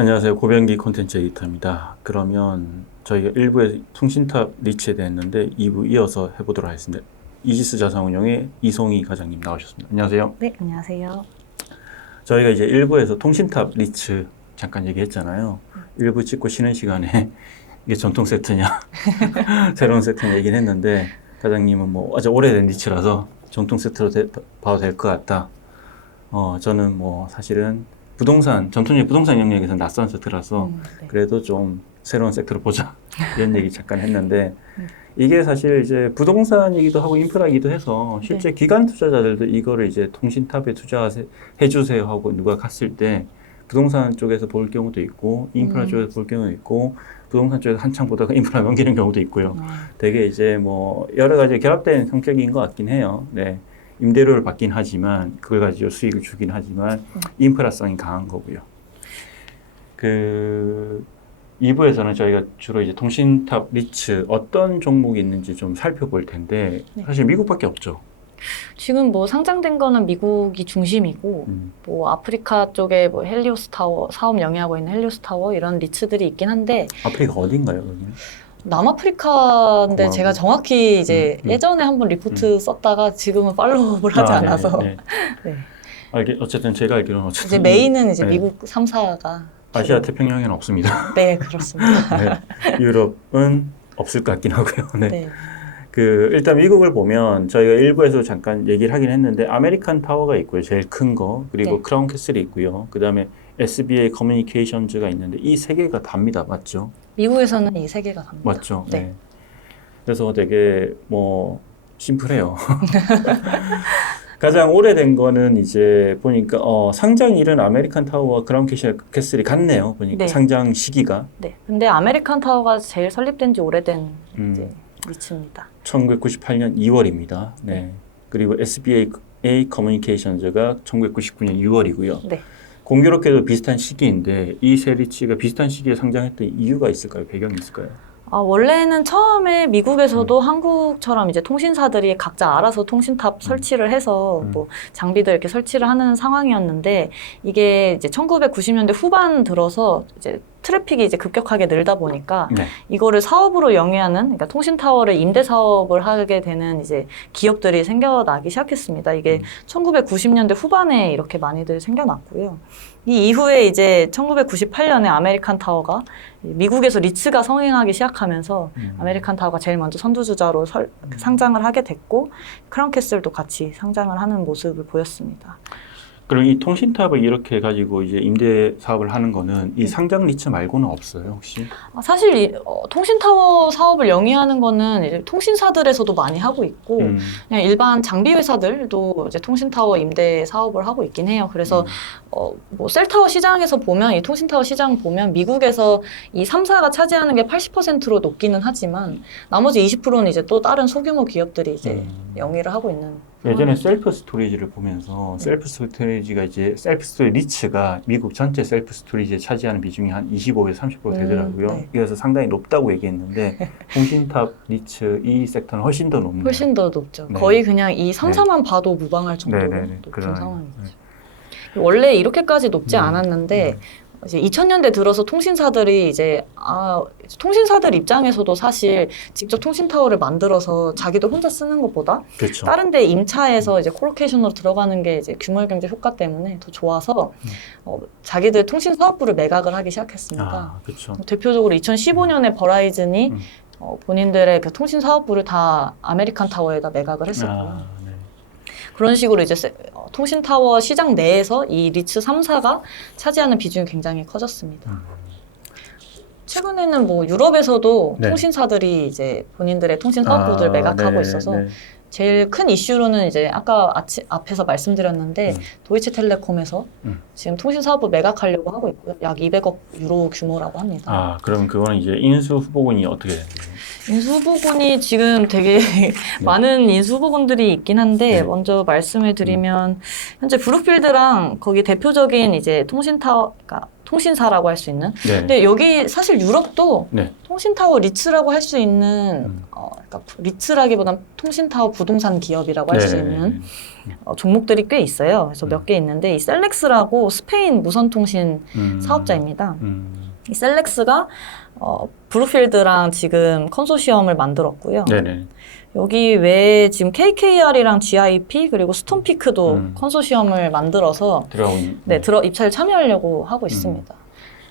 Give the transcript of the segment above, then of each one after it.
안녕하세요. 고병기 콘텐츠 에디터입니다. 그러면 저희가 1부에 통신탑 리치에 대했는데 2부 이어서 해보도록 하겠습니다. 이지스 자산운용의 이송희 과장님 나오셨습니다. 안녕하세요. 네, 안녕하세요. 저희가 이제 1부에서 통신탑 리치 잠깐 얘기했잖아요. 1부 찍고 쉬는 시간에 이게 전통 세트냐 새로운 세트냐 얘기를 했는데 과장님은 뭐 아주 오래된 리치라서 전통 세트로 봐도 될 것 같다. 저는 뭐 사실은 전통적인 부동산 영역에서 낯선 세트라서 네. 그래도 좀 새로운 섹터로 보자 이런 얘기 잠깐 했는데 이게 사실 이제 부동산이기도 하고 인프라이기도 해서 실제 기관 투자자들도 이거를 이제 통신탑에 투자해 주세요 하고 누가 갔을 때 부동산 쪽에서 볼 경우도 있고 인프라 쪽에서 볼 경우도 있고 부동산 쪽에서 한창 보다가 인프라 넘기는 경우도 있고요. 되게 이제 뭐 여러 가지 결합된 성격인 것 같긴 해요. 네. 임대료를 받긴 하지만 그걸 가지고 수익을 주긴 하지만 인프라성이 강한 거고요. 2부에서는 저희가 주로 이제 통신탑 리츠 어떤 종목이 있는지 좀 살펴볼 텐데 사실 미국밖에 없죠. 지금 뭐 상장된 거는 미국이 중심이고 뭐 아프리카 쪽에 뭐 헬리오스 타워 사업 영위하고 있는 헬리오스 타워 이런 리츠들이 있긴 한데 아프리카 어딘가요, 여기는? 남아프리카인데 제가 정확히 이제 예전에 한번 리포트 썼다가 지금은 팔로우업을 하지 않아서 네. 어쨌든 제가 알기로는 어쨌든 이제 메인은 이제 미국 3사가 아시아 태평양에는 없습니다. 네, 그렇습니다. 네. 유럽은 없을 것 같긴 하고요. 네. 네. 일단 미국을 보면 저희가 일부에서 잠깐 얘기를 하긴 했는데 아메리칸 타워가 있고요. 제일 큰 거. 그리고 크라운 캐슬이 있고요. 그 다음에 SBA 커뮤니케이션즈가 있는데 이 세 개가 답니다. 맞죠? 미국에서는 이 세 개가 갑니다. 맞죠? 네. 그래서 되게 뭐 심플해요. 가장 오래된 거는 이제 보니까 상장일은 아메리칸 타워와 크라운 캐슬이 같네요. 보니까 네. 상장 시기가. 네. 근데 아메리칸 타워가 제일 설립된 지 오래된 이제 리츠입니다. 1998년 2월입니다. 네. 그리고 SBA 커뮤니케이션즈가 1999년 6월이고요. 네. 공교롭게도 비슷한 시기인데 이 세 리츠가 비슷한 시기에 상장했던 이유가 있을까요? 배경이 있을까요? 원래는 처음에 미국에서도 한국처럼 이제 통신사들이 각자 알아서 통신탑 설치를 해서 뭐 장비들 이렇게 설치를 하는 상황이었는데 이게 이제 1990년대 후반 들어서 이제 트래픽이 이제 급격하게 늘다 보니까 이거를 사업으로 영위하는 그러니까 통신타워를 임대 사업을 하게 되는 이제 기업들이 생겨나기 시작했습니다. 이게 1990년대 후반에 이렇게 많이들 생겨났고요. 이 이후에 이제 1998년에 아메리칸 타워가 미국에서 리츠가 성행하기 시작하면서 아메리칸 타워가 제일 먼저 선두주자로 상장을 하게 됐고 크라운 캐슬도 같이 상장을 하는 모습을 보였습니다. 그럼 이 통신탑을 이렇게 가지고 이제 임대 사업을 하는 거는 이 상장 리츠 말고는 없어요, 혹시? 사실 통신타워 사업을 영위하는 거는 이제 통신사들에서도 많이 하고 있고 그냥 일반 장비 회사들도 이제 통신타워 임대 사업을 하고 있긴 해요. 그래서 뭐 셀타워 시장에서 보면 이 통신타워 시장 보면 미국에서 이 3사가 차지하는 게 80%로 높기는 하지만 나머지 20%는 이제 또 다른 소규모 기업들이 이제 영위를 하고 있는. 예전에 셀프 스토리지를 보면서 셀프 스토리지가 이제 셀프 스토리 리츠가 미국 전체 셀프 스토리지에 차지하는 비중이 한 25에서 30% 되더라고요. 그래서 상당히 높다고 얘기했는데 통신탑 리츠 이 섹터는 훨씬 더 높네요. 훨씬 더 높죠. 거의 그냥 이 3사만 봐도 무방할 정도로 높은 상황이죠. 원래 이렇게까지 높지 않았는데 이제 2000년대 들어서 통신사들이 이제 통신사들 입장에서도 사실 직접 통신타워를 만들어서 자기도 혼자 쓰는 것보다 다른 데 임차해서 이제 콜로케이션으로 들어가는 게 이제 규모 경제 효과 때문에 더 좋아서 자기들 통신 사업부를 매각을 하기 시작했습니다. 대표적으로 2015년에 버라이즌이 본인들의 그 통신 사업부를 다 아메리칸 타워에다 매각을 했었고요. 그런 식으로 이제 통신타워 시장 내에서 이 리츠 3사가 차지하는 비중이 굉장히 커졌습니다. 최근에는 뭐 유럽에서도 통신사들이 이제 본인들의 통신 사업부들을 매각하고 있어서 제일 큰 이슈로는 이제 아까 앞에서 말씀드렸는데 도이체텔레콤에서 지금 통신 사업부 매각하려고 하고 있고요. 약 200억 유로 규모라고 합니다. 그럼 그거는 이제 인수 후보군이 어떻게 되나요? 인수 후보군이 지금 되게 많은 인수 후보군들이 있긴 한데 먼저 말씀을 드리면 현재 브룩필드랑 거기 대표적인 이제 통신타워, 그러니까 통신사라고 할 수 있는. 네. 근데 여기 사실 유럽도 네. 통신타워 리츠라고 할 수 있는 그러니까 리츠라기보단 통신타워 부동산 기업이라고 할 수 네. 있는 종목들이 꽤 있어요. 그래서 몇 개 있는데 이 셀렉스라고 스페인 무선통신 사업자입니다. 이 셀렉스가 브루필드랑 지금 컨소시엄을 만들었고요. 네네. 여기 외에 지금 KKR이랑 GIP 그리고 스톤피크도 컨소시엄을 만들어서 들어가고 있는. 네, 입찰 참여하려고 하고 있습니다.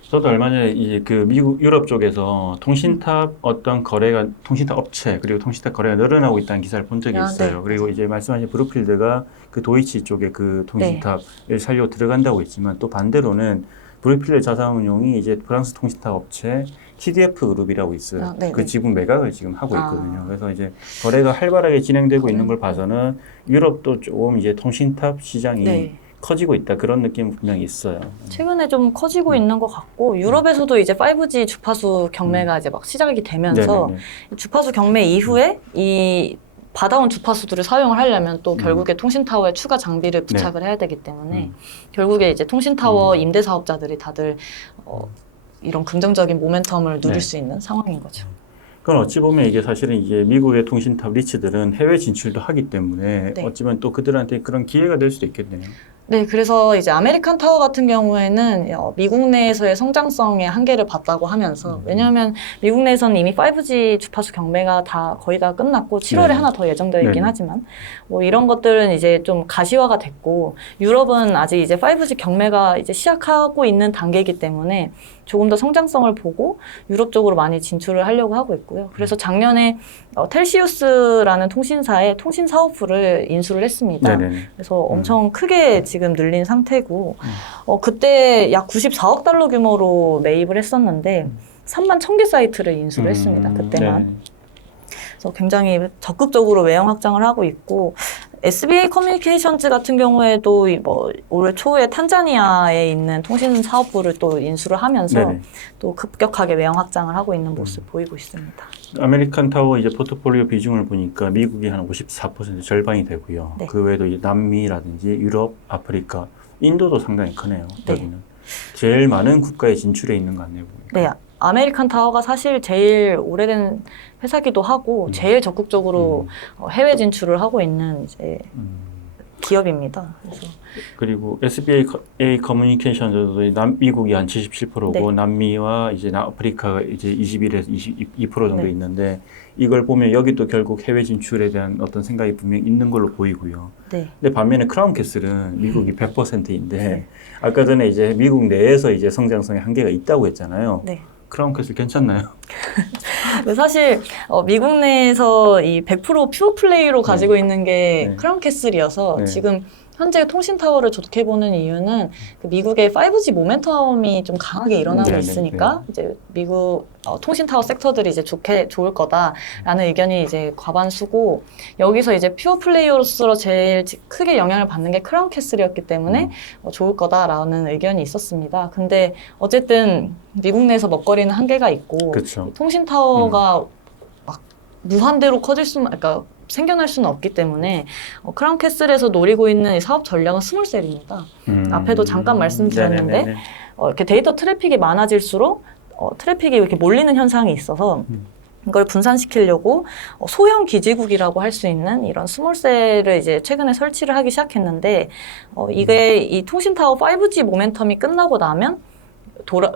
저도 얼마 전에 이제 그 미국 유럽 쪽에서 통신탑 어떤 거래가 통신탑 업체 그리고 통신탑 거래가 늘어나고 있다는 기사를 본 적이 있어요. 네. 그리고 이제 말씀하신 브루필드가 그 도이치 쪽에 그 통신탑을 살려 들어간다고 했지만 또 반대로는 브루필드 자산운용이 이제 프랑스 통신탑 업체 TDF 그룹이라고 있어요. 그 지분 매각을 지금 하고 있거든요. 그래서 이제 거래가 활발하게 진행되고 있는 걸 봐서는 유럽도 조금 이제 통신탑 시장이 커지고 있다 그런 느낌은 분명히 있어요. 최근에 좀 커지고 있는 것 같고 유럽에서도 이제 5G 주파수 경매가 이제 막 시작이 되면서 주파수 경매 이후에 이 받아온 주파수들을 사용을 하려면 또 결국에 통신타워에 추가 장비를 부착을 해야 되기 때문에 결국에 이제 통신타워 임대 사업자들이 다들 이런 긍정적인 모멘텀을 누릴 수 있는 상황인 거죠. 그건 어찌 보면 이게 사실은 이게 미국의 통신탑 리츠들은 해외 진출도 하기 때문에 어찌 보면 또 그들한테 그런 기회가 될 수도 있겠네요. 네, 그래서 이제 아메리칸 타워 같은 경우에는 미국 내에서의 성장성의 한계를 봤다고 하면서 왜냐하면 미국 내에서는 이미 5G 주파수 경매가 거의 다 끝났고 7월에 하나 더 예정되어 있긴 하지만 뭐 이런 것들은 이제 좀 가시화가 됐고 유럽은 아직 이제 5G 경매가 이제 시작하고 있는 단계이기 때문에 조금 더 성장성을 보고 유럽 쪽으로 많이 진출을 하려고 하고 있고요. 그래서 작년에 텔시우스라는 통신사의 통신 사업부를 인수를 했습니다. 그래서 엄청 크게 지금 늘린 상태고 그때 약 94억 달러 규모로 매입을 했었는데 3만 1,000개 사이트를 인수를 했습니다. 그때만. 그래서 굉장히 적극적으로 외형 확장을 하고 있고 SBA 커뮤니케이션즈 같은 경우에도 뭐 올 초에 탄자니아에 있는 통신 사업부를 또 인수를 하면서 또 급격하게 외형 확장을 하고 있는 모습 보이고 있습니다. 아메리칸 타워 이제 포트폴리오 비중을 보니까 미국이 한 54% 절반이 되고요. 그 외에도 이제 남미라든지 유럽, 아프리카, 인도도 상당히 크네요. 여기는 제일 많은 국가에 진출해 있는 것 같네요. 보니까. 네, 아메리칸 타워가 사실 제일 오래된 회사기도 하고 제일 적극적으로 해외 진출을 하고 있는 이제 기업입니다. 그리고 SBA 커뮤니케이션도 미국이 한 77%고 남미와 이제 아프리카가 이제 21에서 22% 정도 있는데 이걸 보면 여기도 결국 해외 진출에 대한 어떤 생각이 분명히 있는 걸로 보이고요. 근데 반면에 크라운 캐슬은 미국이 100%인데 아까 전에 이제 미국 내에서 이제 성장성의 한계가 있다고 했잖아요. 크라운 캐슬 괜찮나요? 사실 미국 내에서 이 100% 퓨어 플레이로 가지고 있는 게 크라운 캐슬이어서 지금 현재 통신타워를 좋게 보는 이유는 그 미국의 5G 모멘텀이 좀 강하게 일어나고 있으니까 이제 미국 통신타워 섹터들이 이제 좋을 거다라는 의견이 이제 과반수고 여기서 이제 퓨어 플레이어로서 제일 크게 영향을 받는 게 크라운 캐슬이었기 때문에 좋을 거다라는 의견이 있었습니다. 근데 어쨌든 미국 내에서 먹거리는 한계가 있고 통신타워가 막 무한대로 커질 수는 그러니까 생겨날 수는 없기 때문에 크라운 캐슬에서 노리고 있는 이 사업 전략은 스몰셀입니다. 앞에도 잠깐 말씀드렸는데 이렇게 데이터 트래픽이 많아질수록 트래픽이 이렇게 몰리는 현상이 있어서 이걸 분산시키려고 소형 기지국이라고 할 수 있는 이런 스몰셀을 이제 최근에 설치를 하기 시작했는데 이게 이 통신타워 5G 모멘텀이 끝나고 나면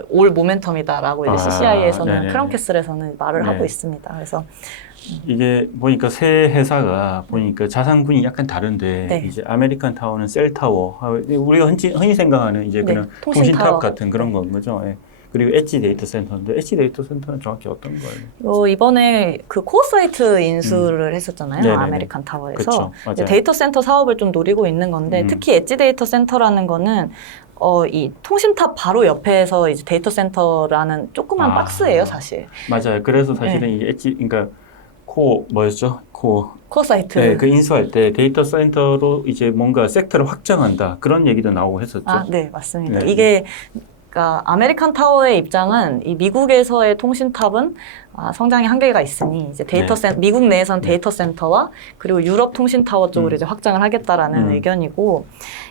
올 모멘텀이다라고 이제 CCI에서는 크라운 캐슬에서는 말을 하고 있습니다. 그래서 이게 보니까 세 회사가 보니까 자산군이 약간 다른데 이제 아메리칸 타워는 셀 타워, 우리가 흔히 생각하는 이제 그냥 통신탑 같은 그런 건 거죠. 그리고 엣지 데이터 센터인데 엣지 데이터 센터는 정확히 어떤 거예요? 이번에 그 코어 사이트 인수를 했었잖아요. 아메리칸 타워에서 데이터 센터 사업을 좀 노리고 있는 건데 특히 엣지 데이터 센터라는 거는 이 통신탑 바로 옆에서 이제 데이터 센터라는 조그만 박스예요, 사실. 맞아요. 그래서 사실은 이 엣지, 그러니까 뭐였죠? 코어 사이트. 그 인수할 때 데이터 센터로 이제 뭔가 섹터를 확장한다. 그런 얘기도 나오고 했었죠. 네, 맞습니다. 이게 그러니까 아메리칸 타워의 입장은 이 미국에서의 통신탑은 성장의 한계가 있으니 이제 미국 내에선 데이터 센터와 그리고 유럽 통신타워 쪽으로 이제 확장을 하겠다라는 의견이고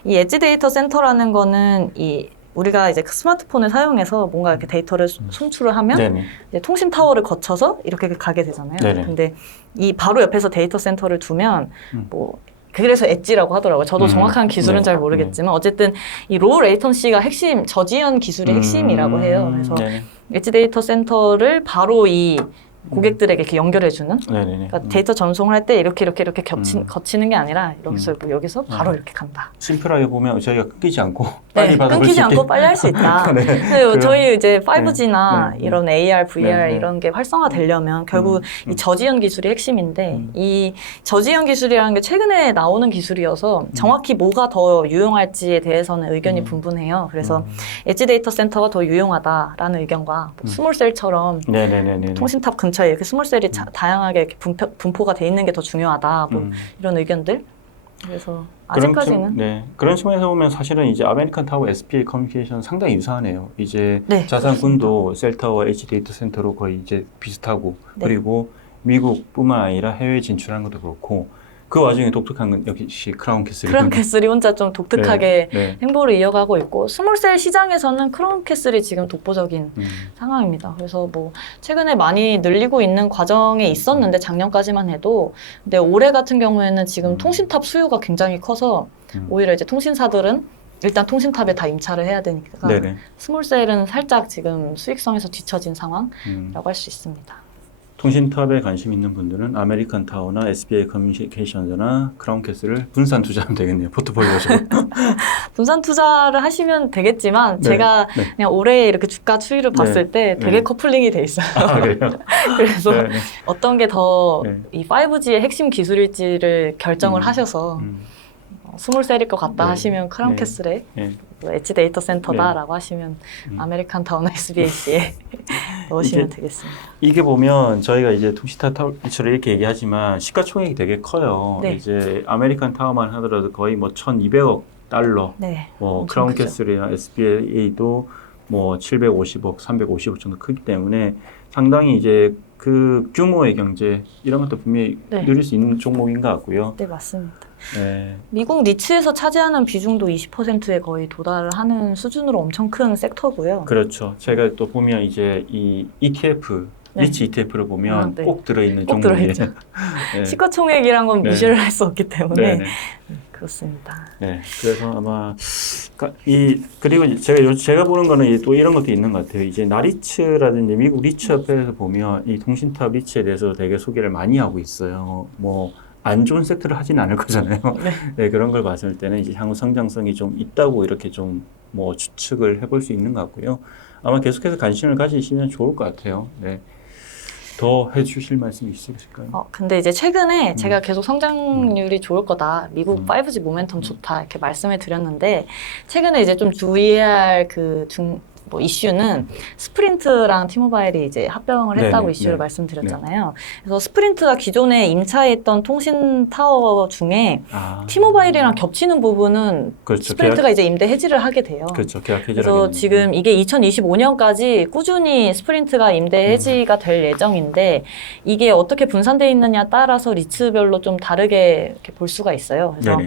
이 엣지 데이터 센터라는 거는 이 우리가 이제 스마트폰을 사용해서 뭔가 이렇게 데이터를 송출을 하면 네네. 이제 통신 타워를 거쳐서 이렇게 가게 되잖아요. 네네. 근데 이 바로 옆에서 데이터 센터를 두면 뭐 그래서 엣지라고 하더라고요. 저도 정확한 기술은 네. 잘 모르겠지만 어쨌든 이 로우 레이턴시가 핵심 저지연 기술의 핵심이라고 해요. 그래서 네네. 엣지 데이터 센터를 바로 이 고객들에게 이렇게 연결해주는. 네네네. 그러니까 데이터 전송을 할 때 이렇게 거치는 게 아니라 여기서 바로 이렇게 간다. 심플하게 보면 저희가 끊기지 않고 빨리 네, 받아볼 끊기지 수 있게. 않고 빨리 할 수 있다. 네. 근데 저희 이제 5G나 네. 이런 AR, VR 네. 이런 게 활성화되려면 결국 이 저지연 기술이 핵심인데 이 저지연 기술이라는 게 최근에 나오는 기술이어서 정확히 뭐가 더 유용할지에 대해서는 의견이 분분해요. 그래서 엣지 데이터 센터가 더 유용하다라는 의견과 뭐 스몰셀처럼 네네네네. 통신탑 근처에 이렇게 스몰셀이 다양하게 이렇게 분포가 돼 있는 게 더 중요하다. 뭐 이런 의견들. 그래서 아직까지는 그런 측면에서 보면 사실은 이제 아메리칸 타워 SPA 커뮤니케이션 상당히 유사하네요. 이제 네, 자산군도 셀타워 H 데이터 센터로 거의 이제 비슷하고 네. 그리고 미국뿐만 아니라 해외 진출하는 것도 그렇고 그 와중에 독특한 건 역시 크라운 캐슬이 크라운 캐슬이 혼자 좀 독특하게 행보를 이어가고 있고 스몰셀 시장에서는 크라운 캐슬이 지금 독보적인 상황입니다. 그래서 뭐 최근에 많이 늘리고 있는 과정에 있었는데 작년까지만 해도 근데 올해 같은 경우에는 지금 통신탑 수요가 굉장히 커서 오히려 이제 통신사들은 일단 통신탑에 다 임차를 해야 되니까 스몰셀은 살짝 지금 수익성에서 뒤처진 상황이라고 할 수 있습니다. 통신탑에 관심 있는 분들은 아메리칸 타워나 SBA 커뮤니케이션즈나 크라운 캐슬을 분산 투자하면 되겠네요. 포트폴리오적으로. 분산 투자를 하시면 되겠지만 제가 그냥 올해 이렇게 주가 추이를 봤을 때 되게 커플링이 돼 있어요. 아, 그래요? 그래서 어떤 게 더 이 5G의 핵심 기술일지를 결정을 하셔서 스몰셀일 것 같다 하시면 크라운 캐슬에 엣지 데이터 센터다라고 하시면 아메리칸 타워나 SBAC에 넣으시면 되겠습니다. 이게 보면 저희가 이제 통신탑 타워처럼 이렇게 얘기하지만 시가총액이 되게 커요. 이제 아메리칸 타워만 하더라도 거의 뭐 1,200억 달러, 뭐 크라운 캐슬이나 SBA도 뭐 750억, 350억 정도 크기 때문에 상당히 이제 그 규모의 경제 이런 것도 분명히 누릴 수 있는 종목인 것 같고요. 네, 맞습니다. 미국 니츠에서 차지하는 비중도 20%에 거의 도달을 하는 수준으로 엄청 큰 섹터고요. 그렇죠. 제가 또 보면 이제 이 ETF, 리치 ETF를 보면 꼭 들어있는 꼭 종목이에요. 들어있죠. 시가총액이란 건 무시를 할 수 없기 때문에 그렇습니다. 그래서 아마 그리고 제가 보는 거는 또 이런 것도 있는 것 같아요. 이제 나리츠라든지 미국 리츠 협회에서 보면 이 통신탑 리츠에 대해서 되게 소개를 많이 하고 있어요. 뭐 안 좋은 섹터를 하진 않을 거잖아요. 그런 걸 봤을 때는 이제 향후 성장성이 좀 있다고 이렇게 좀 뭐 추측을 해볼 수 있는 것 같고요. 아마 계속해서 관심을 가지시면 좋을 것 같아요. 더 해주실 말씀이 있으실까요? 근데 이제 최근에 제가 계속 성장률이 좋을 거다. 미국 5G 모멘텀 좋다. 이렇게 말씀을 드렸는데 최근에 이제 좀 주의해야 할 이슈는 스프린트랑 티모바일이 이제 합병을 했다고 이슈를 말씀드렸잖아요. 그래서 스프린트가 기존에 임차했던 통신 타워 중에 티모바일이랑 겹치는 부분은 스프린트가 이제 임대 해지를 하게 돼요. 그렇죠. 계약 해지를 그래서 지금 이게 2025년까지 꾸준히 스프린트가 임대 해지가 될 예정인데 이게 어떻게 분산되어 있느냐 따라서 리츠별로 좀 다르게 이렇게 볼 수가 있어요. 그래서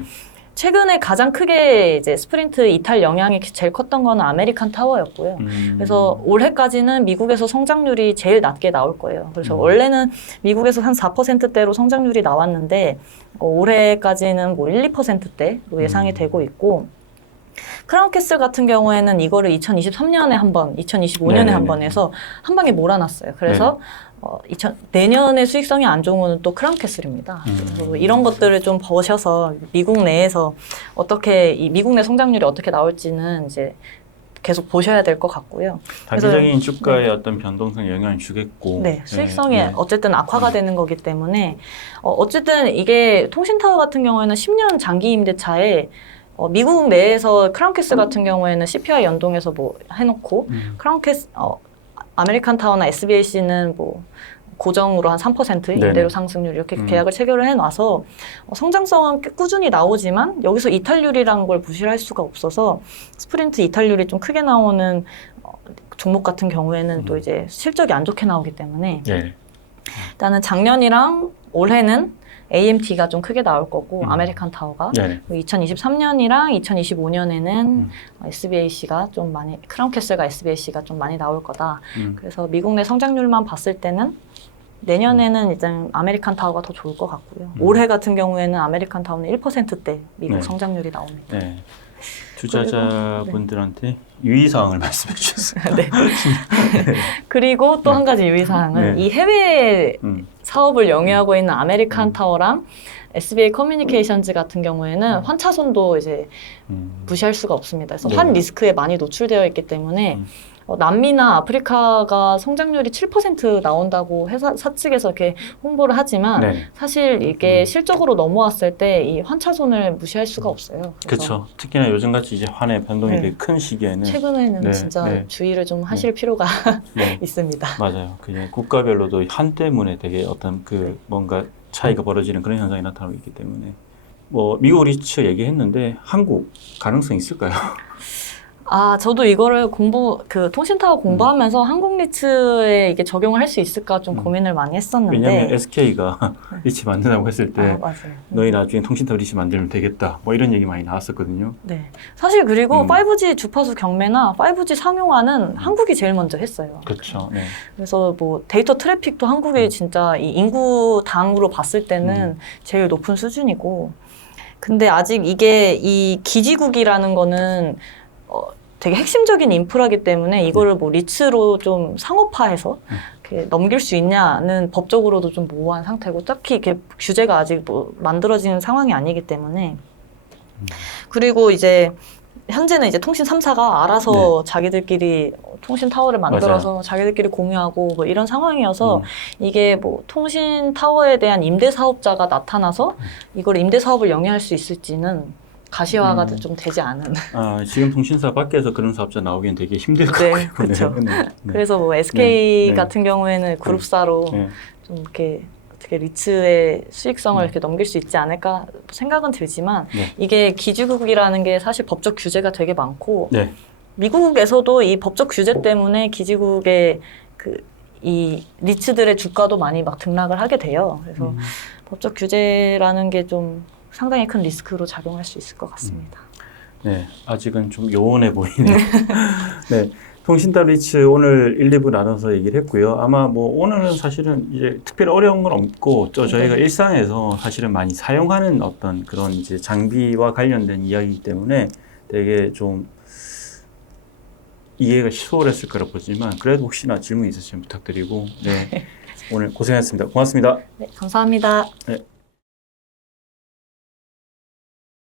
최근에 가장 크게 이제 스프린트 이탈 영향이 제일 컸던 거는 아메리칸 타워였고요. 그래서 올해까지는 미국에서 성장률이 제일 낮게 나올 거예요. 그래서 원래는 미국에서 한 4%대로 성장률이 나왔는데 올해까지는 뭐 1, 2%대로 예상이 되고 있고 크라운 캐슬 같은 경우에는 이거를 2023년에 한 번, 2025년에 한 번 해서 한 방에 몰아놨어요. 그래서 내년에 수익성이 안 좋은 거는 또 크라운 캐슬입니다. 그래서 이런 것들을 좀 보셔서 미국 내에서 이 미국 내 성장률이 어떻게 나올지는 이제 계속 보셔야 될 것 같고요. 단기적인 주가의 어떤 변동성 영향을 주겠고 수익성이 어쨌든 악화가 되는 거기 때문에 어쨌든 이게 통신타워 같은 경우에는 10년 장기 임대차에 미국 내에서 크라운 캐슬 같은 경우에는 CPI 연동해서 뭐 해놓고 크라운 캐슬 아메리칸 타워나 SBAC는 뭐 고정으로 한 3% 임대료 상승률 이렇게 계약을 체결을 해놔서 성장성은 꾸준히 나오지만 여기서 이탈률이라는 걸 무시할 수가 없어서 스프린트 이탈률이 좀 크게 나오는 종목 같은 경우에는 또 이제 실적이 안 좋게 나오기 때문에 일단은 작년이랑 올해는 AMT가 좀 크게 나올 거고 아메리칸 타워가 네. 2023년이랑 2025년에는 SBAC가 좀 많이 크라운 캐슬과 SBAC가 좀 많이 나올 거다. 그래서 미국 내 성장률만 봤을 때는 내년에는 일단 아메리칸 타워가 더 좋을 것 같고요. 올해 같은 경우에는 아메리칸 타워는 1%대 미국 네. 성장률이 나옵니다. 네. 투자자분들한테 유의사항을 말씀해 주셨어요. 네. 그리고 또 한 가지 유의사항은 이 해외 사업을 영위하고 있는 아메리칸 타워랑 SBA 커뮤니케이션즈 같은 경우에는 환차손도 이제 무시할 수가 없습니다. 그래서 네. 환 리스크에 많이 노출되어 있기 때문에 남미나 아프리카가 성장률이 7% 나온다고 회사 사측에서 이렇게 홍보를 하지만 네. 사실 이게 실적으로 넘어왔을 때 이 환차손을 무시할 수가 없어요. 그렇죠. 특히나 요즘같이 이제 환의 변동이 네. 되게 큰 시기에는 최근에는 네, 진짜 네. 주의를 좀 하실 필요가 네. 있습니다. 맞아요. 그냥 국가별로도 한 때문에 되게 어떤 그 뭔가 차이가 벌어지는 그런 현상이 나타나고 있기 때문에 뭐 미국 리츠 얘기했는데 한국 가능성 있을까요? 저도 이거를 통신타워 공부하면서 한국 리츠에 이게 적용을 할 수 있을까 좀 고민을 많이 했었는데. 왜냐면 SK가 리츠 만든다고 했을 때 맞아요. 너희 나중에 통신타워 리츠 만들면 되겠다. 뭐 이런 얘기 많이 나왔었거든요. 네. 사실 그리고 5G 주파수 경매나 5G 상용화는 한국이 제일 먼저 했어요. 그렇죠. 네. 그래서 뭐 데이터 트래픽도 한국이 진짜 이 인구당으로 봤을 때는 제일 높은 수준이고. 근데 아직 이게 이 기지국이라는 거는 되게 핵심적인 인프라기 때문에 이거를 뭐 리츠로 좀 상업화해서 이렇게 넘길 수 있냐는 법적으로도 좀 모호한 상태고 딱히 이렇게 규제가 아직 뭐 만들어지는 상황이 아니기 때문에 그리고 이제 현재는 이제 통신 3사가 알아서 자기들끼리 통신 타워를 만들어서 자기들끼리 공유하고 뭐 이런 상황이어서 이게 뭐 통신 타워에 대한 임대 사업자가 나타나서 이걸 임대 사업을 영위할 수 있을지는 가시화가 좀 되지 않은. 지금 통신사 밖에서 그런 사업자 나오기엔 되게 힘들 것 네, 같아요. 그렇죠. 네. 그래서 뭐 SK 네. 같은 경우에는 그룹사로 좀 이렇게 어떻게 리츠의 수익성을 이렇게 넘길 수 있지 않을까 생각은 들지만 이게 기지국이라는 게 사실 법적 규제가 되게 많고 미국에서도 이 법적 규제 때문에 기지국의 이 리츠들의 주가도 많이 막 등락을 하게 돼요. 그래서 법적 규제라는 게 좀 상당히 큰 리스크로 작용할 수 있을 것 같습니다. 네, 아직은 좀 요원해 보이네요. 네, 통신타 리츠 오늘 1, 2부 나눠서 얘기를 했고요. 아마 뭐 오늘은 사실은 이제 특별히 어려운 건 없고 또 저희가 일상에서 사실은 많이 사용하는 어떤 그런 이제 장비와 관련된 이야기이기 때문에 되게 좀 이해가 수월했을 거라 보지만 그래도 혹시나 질문 있으시면 부탁드리고 오늘 고생하셨습니다. 고맙습니다. 네, 감사합니다. 네.